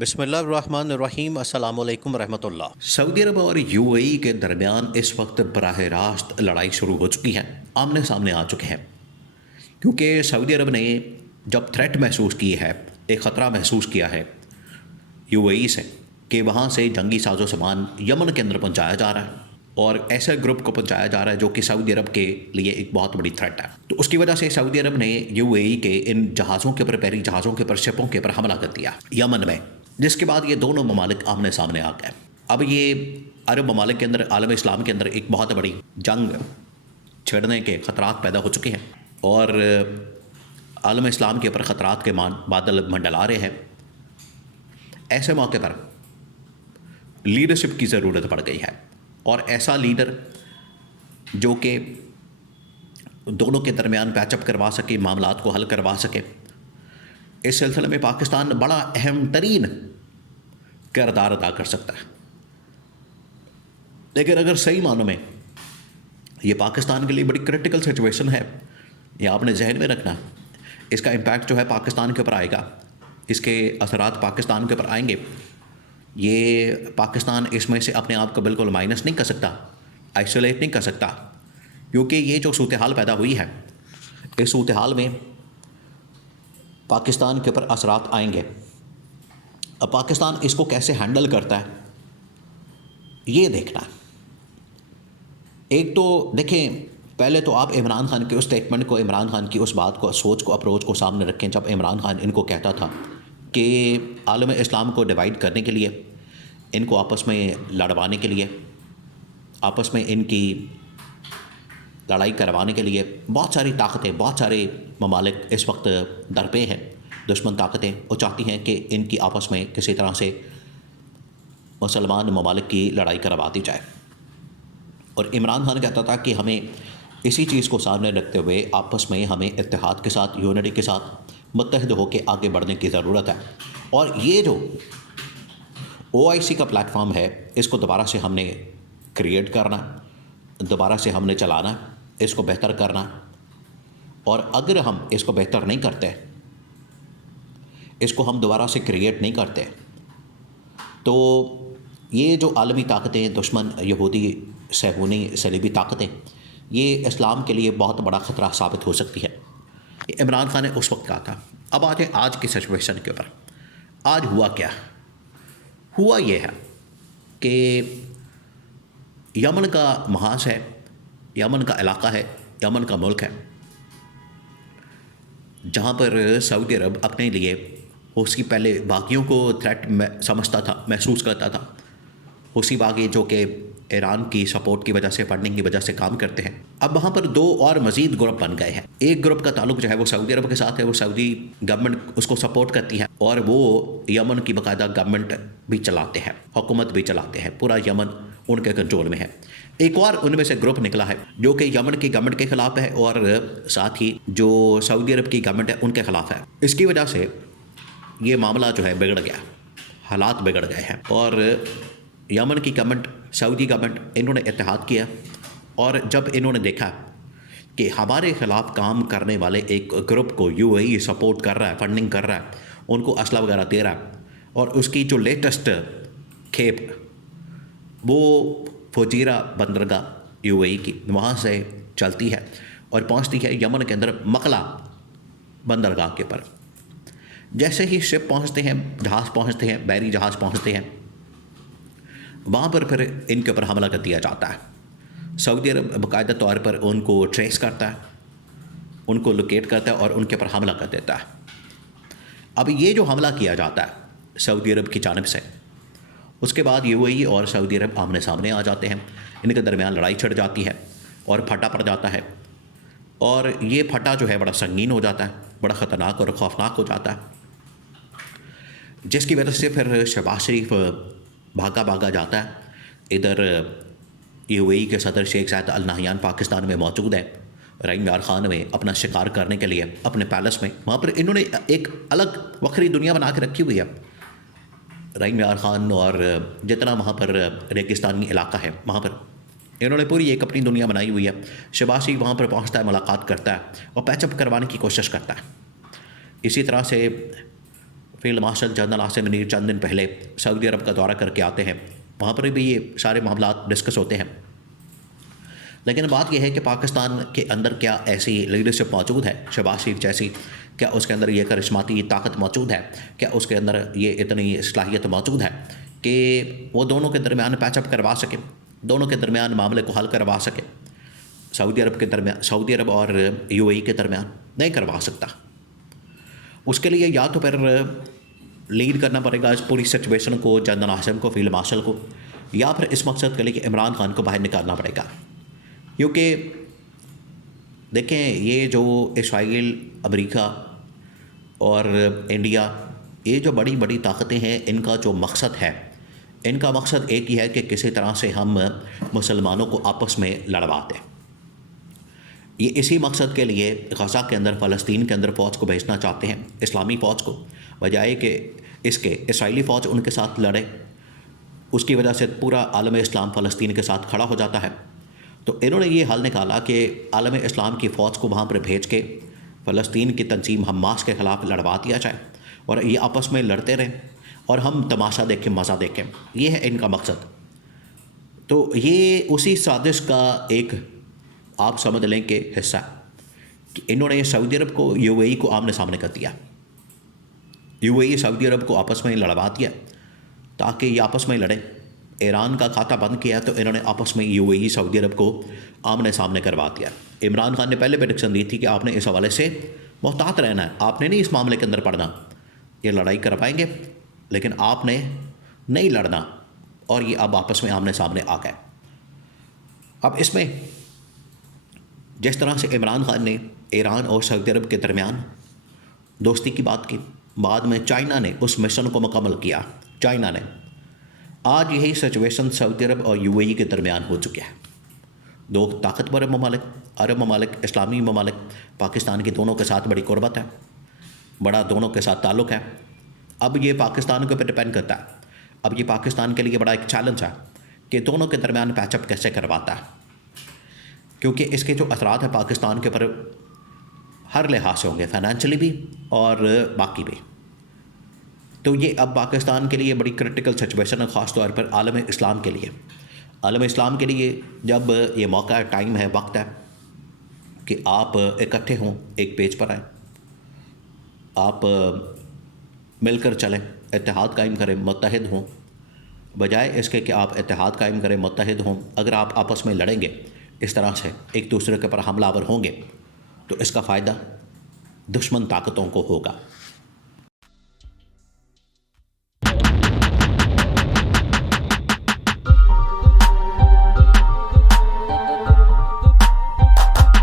بسم اللہ الرحمن الرحیم۔ السلام علیکم ورحمۃ اللہ۔ سعودی عرب اور یو اے ای کے درمیان اس وقت براہ راست لڑائی شروع ہو چکی ہے، آمنے سامنے آ چکے ہیں، کیونکہ سعودی عرب نے جب تھریٹ محسوس کی ہے، ایک خطرہ محسوس کیا ہے یو اے ای سے کہ وہاں سے جنگی ساز و سامان یمن کے اندر پہنچایا جا رہا ہے اور ایسے گروپ کو پہنچایا جا رہا ہے جو کہ سعودی عرب کے لیے ایک بہت بڑی تھریٹ ہے، تو اس کی وجہ سے سعودی عرب نے یو اے ای کے ان جہازوں کے اوپر، بحری جہازوں کے اوپر، شپوں کے اوپر حملہ کر دیا یمن میں، جس کے بعد یہ دونوں ممالک آمنے سامنے آ گئے۔ اب یہ عرب ممالک کے اندر، عالم اسلام کے اندر ایک بہت بڑی جنگ چھڑنے کے خطرات پیدا ہو چکے ہیں اور عالم اسلام کے اوپر خطرات کے بادل منڈلا رہے ہیں۔ ایسے موقع پر لیڈرشپ کی ضرورت پڑ گئی ہے اور ایسا لیڈر جو کہ دونوں کے درمیان پیچ اپ کروا سکے، معاملات کو حل کروا سکے۔ اس سلسلے میں پاکستان بڑا اہم ترین کردار ادا کر سکتا ہے، لیکن اگر صحیح معنوں میں یہ پاکستان کے لیے بڑی کرٹیکل سچویشن ہے، یہ آپ نے ذہن میں رکھنا، اس کا امپیکٹ جو ہے پاکستان کے اوپر آئے گا، اس کے اثرات پاکستان کے اوپر آئیں گے۔ یہ پاکستان اس میں سے اپنے آپ کو بالکل مائنس نہیں کر سکتا، آئسولیٹ نہیں کر سکتا، کیونکہ یہ جو صورتحال پیدا ہوئی ہے، اس صورتحال میں پاکستان کے اوپر اثرات آئیں گے۔ اب پاکستان اس کو کیسے ہینڈل کرتا ہے یہ دیکھنا ہے۔ ایک تو دیکھیں، پہلے تو آپ عمران خان کے اس اسٹیٹمنٹ کو، عمران خان کی اس بات کو، سوچ کو، اپروچ کو سامنے رکھیں جب عمران خان ان کو کہتا تھا کہ عالم اسلام کو ڈیوائیڈ کرنے کے لیے، ان کو آپس میں لڑوانے کے لیے، آپس میں ان کی لڑائی کروانے کے لیے بہت ساری طاقتیں، بہت سارے ممالک اس وقت درپے ہیں، دشمن طاقتیں، وہ چاہتی ہیں کہ ان کی آپس میں کسی طرح سے مسلمان ممالک کی لڑائی کروا دی جائے، اور عمران خان کہتا تھا کہ ہمیں اسی چیز کو سامنے رکھتے ہوئے آپس میں ہمیں اتحاد کے ساتھ، یونٹی کے ساتھ متحد ہو کے آگے بڑھنے کی ضرورت ہے، اور یہ جو او آئی سی کا پلیٹ فارم ہے، اس کو دوبارہ سے ہم نے کریٹ کرنا، دوبارہ سے ہم نے چلانا، اس کو بہتر کرنا، اور اگر ہم اس کو بہتر نہیں کرتے، اس کو ہم دوبارہ سے کریٹ نہیں کرتے، تو یہ جو عالمی طاقتیں، دشمن، یہودی، صہیونی، صلیبی طاقتیں، یہ اسلام کے لیے بہت بڑا خطرہ ثابت ہو سکتی ہے۔ یہ عمران خان نے اس وقت کہا تھا۔ اب آج کی سچویشن کے اوپر، آج ہوا کیا؟ ہوا یہ ہے کہ یمن کا محاذ ہے، یمن کا علاقہ ہے، یمن کا ملک ہے، جہاں پر سعودی عرب اپنے لیے حوثی، پہلے باغیوں کو تھریٹ سمجھتا تھا، محسوس کرتا تھا، حوثی باغی جو کہ ایران کی سپورٹ کی وجہ سے، فنڈنگ کی وجہ سے کام کرتے ہیں، اب وہاں پر دو اور مزید گروپ بن گئے ہیں۔ ایک گروپ کا تعلق جو ہے وہ سعودی عرب کے ساتھ ہے، وہ سعودی گورنمنٹ اس کو سپورٹ کرتی ہے اور وہ یمن کی باقاعدہ گورنمنٹ بھی چلاتے ہیں، حکومت بھی چلاتے ہیں، پورا یمن ان کے کنٹرول میں ہے۔ ایک اور ان میں سے گروپ نکلا ہے جو کہ یمن کی گورنمنٹ کے خلاف ہے اور ساتھ ہی جو سعودی عرب کی گورنمنٹ ہے ان کے خلاف ہے۔ اس کی وجہ سے یہ معاملہ جو ہے بگڑ گیا، حالات بگڑ گئے ہیں، اور یمن کی گورنمنٹ، سعودی گورنمنٹ، انہوں نے اتحاد کیا، اور جب انہوں نے دیکھا کہ ہمارے خلاف کام کرنے والے ایک گروپ کو یو اے ای سپورٹ کر رہا ہے، فنڈنگ کر رہا ہے، ان کو اسلحہ وغیرہ دے رہا ہے، اور اس کی جو لیٹسٹ کھیپ وہ فجیرہ بندرگاہ یو اے ای کی وہاں سے چلتی ہے اور پہنچتی ہے یمن کے اندر مقلا بندرگاہ کے پر۔ جیسے ہی شپ پہنچتے ہیں، جہاز پہنچتے ہیں، بحری جہاز پہنچتے ہیں، وہاں پر پھر ان کے اوپر حملہ کر دیا جاتا ہے۔ سعودی عرب باقاعدہ طور پر ان کو ٹریس کرتا ہے، ان کو لوکیٹ کرتا ہے اور ان کے اوپر حملہ کر دیتا ہے۔ اب یہ جو حملہ کیا جاتا ہے سعودی عرب کی جانب سے، اس کے بعد یو اے ای اور سعودی عرب آمنے سامنے آ جاتے ہیں، ان کے درمیان لڑائی چھڑ جاتی ہے اور پھٹا پڑ جاتا ہے، اور یہ پھٹا جو ہے بڑا سنگین ہو جاتا ہے، بڑا خطرناک اور خوفناک ہو جاتا ہے، جس کی وجہ سے پھر شہباز شریف بھاگا جاتا ہے۔ ادھر یو اے ای کے صدر شیخ زاید ال نہیان پاکستان میں موجود ہیں، رحیم یار خان میں اپنا شکار کرنے کے لیے اپنے پیلس میں، وہاں پر انہوں نے ایک الگ وکری دنیا بنا کے رکھی ہوئی ہے۔ رحیم یار خان اور جتنا وہاں پر ریگستانی علاقہ ہے، وہاں پر انہوں نے پوری ایک اپنی دنیا بنائی ہوئی ہے۔ شہباز شریف وہاں پر پہنچتا ہے، ملاقات کرتا ہے اور پیچ اپ کروانے کی کوشش کرتا ہے۔ اسی طرح سے field marshal general Asim Munir چند دن پہلے سعودی عرب کا دورہ کر کے آتے ہیں، وہاں پر بھی یہ سارے معاملات ڈسکس ہوتے ہیں۔ لیکن بات یہ ہے کہ پاکستان کے اندر کیا ایسی لیڈرشپ موجود ہے شہباز شریف جیسی؟ کیا اس کے اندر یہ کرشماتی طاقت موجود ہے؟ کیا اس کے اندر یہ اتنی صلاحیت موجود ہے کہ وہ دونوں کے درمیان پیچ اپ کروا سکے، دونوں کے درمیان معاملے کو حل کروا سکے؟ سعودی عرب کے درمیان، سعودی عرب اور یو اے ای کے درمیان نہیں کروا سکتا۔ اس کے لیے یا تو پھر لیڈ کرنا پڑے گا اس پوری سچویشن کو، جنرل عاصم کو، فیلڈ مارشل کو، یا پھر اس مقصد کے لیے عمران خان کو باہر نکالنا پڑے گا۔ کیونکہ دیکھیں، یہ جو اسرائیل، امریکہ اور انڈیا، یہ جو بڑی بڑی طاقتیں ہیں، ان کا جو مقصد ہے، ان کا مقصد ایک ہی ہے کہ کسی طرح سے ہم مسلمانوں کو آپس میں لڑوا دیں۔ یہ اسی مقصد کے لیے غزہ کے اندر، فلسطین کے اندر فوج کو بھیجنا چاہتے ہیں، اسلامی فوج کو، بجائے کہ اس کے اسرائیلی فوج ان کے ساتھ لڑے۔ اس کی وجہ سے پورا عالم اسلام فلسطین کے ساتھ کھڑا ہو جاتا ہے۔ تو انہوں نے یہ حل نکالا کہ عالم اسلام کی فوج کو وہاں پر بھیج کے فلسطین کی تنظیم حماس کے خلاف لڑوا دیا جائے، اور یہ آپس میں لڑتے رہیں اور ہم تماشا دیکھیں، مزہ دیکھیں۔ یہ ہے ان کا مقصد۔ تو یہ اسی سازش کا ایک آپ سمجھ لیں کہ حصہ کہ انہوں نے سعودی عرب کو، یو اے ای کو آمنے سامنے کر دیا۔ یو اے ای سعودی عرب کو آپس میں لڑوا دیا تاکہ یہ آپس میں لڑیں۔ ایران کا کھاتہ بند کیا تو انہوں نے آپس میں یو اے ای سعودی عرب کو آمنے سامنے کروا دیا۔ عمران خان نے پہلے پریڈکشن دی تھی کہ آپ نے اس حوالے سے محتاط رہنا ہے، آپ نے نہیں اس معاملے کے اندر پڑنا، یہ لڑائی کروائیں گے لیکن آپ نے نہیں لڑنا، اور یہ اب آپس میں آمنے سامنے آ گئے۔ اب اس میں جس طرح سے عمران خان نے ایران اور سعودی عرب کے درمیان دوستی کی بات کی، بعد میں چائنا نے اس مشن کو مکمل کیا۔ چائنا نے، آج یہی سچویشن سعودی عرب اور یو اے ای کے درمیان ہو چکا ہے۔ دو طاقتور ممالک، عرب ممالک، اسلامی ممالک، پاکستان کی دونوں کے ساتھ بڑی قربت ہے، بڑا دونوں کے ساتھ تعلق ہے۔ اب یہ پاکستان کے اوپر ڈپینڈ کرتا ہے، اب یہ پاکستان کے لیے بڑا ایک چیلنج ہے کہ دونوں کے درمیان پیچ اپ کیسے کرواتا ہے، کیونکہ اس کے جو اثرات ہیں پاکستان کے اوپر ہر لحاظ سے ہوں گے، فائنینشلی بھی اور باقی بھی۔ تو یہ اب پاکستان کے لیے بڑی کرٹیکل سچویشن ہے، خاص طور پر عالم اسلام کے لیے۔ عالم اسلام کے لیے جب یہ موقع ہے، ٹائم ہے، وقت ہے کہ آپ اکٹھے ہوں، ایک پیج پر آئیں، آپ مل کر چلیں، اتحاد قائم کریں، متحد ہوں، بجائے اس کے کہ آپ اتحاد قائم کریں، متحد ہوں۔ اگر آپ آپس میں لڑیں گے اس طرح سے، ایک دوسرے کے پر حملہ آور ہوں گے، تو اس کا فائدہ دشمن طاقتوں کو ہوگا۔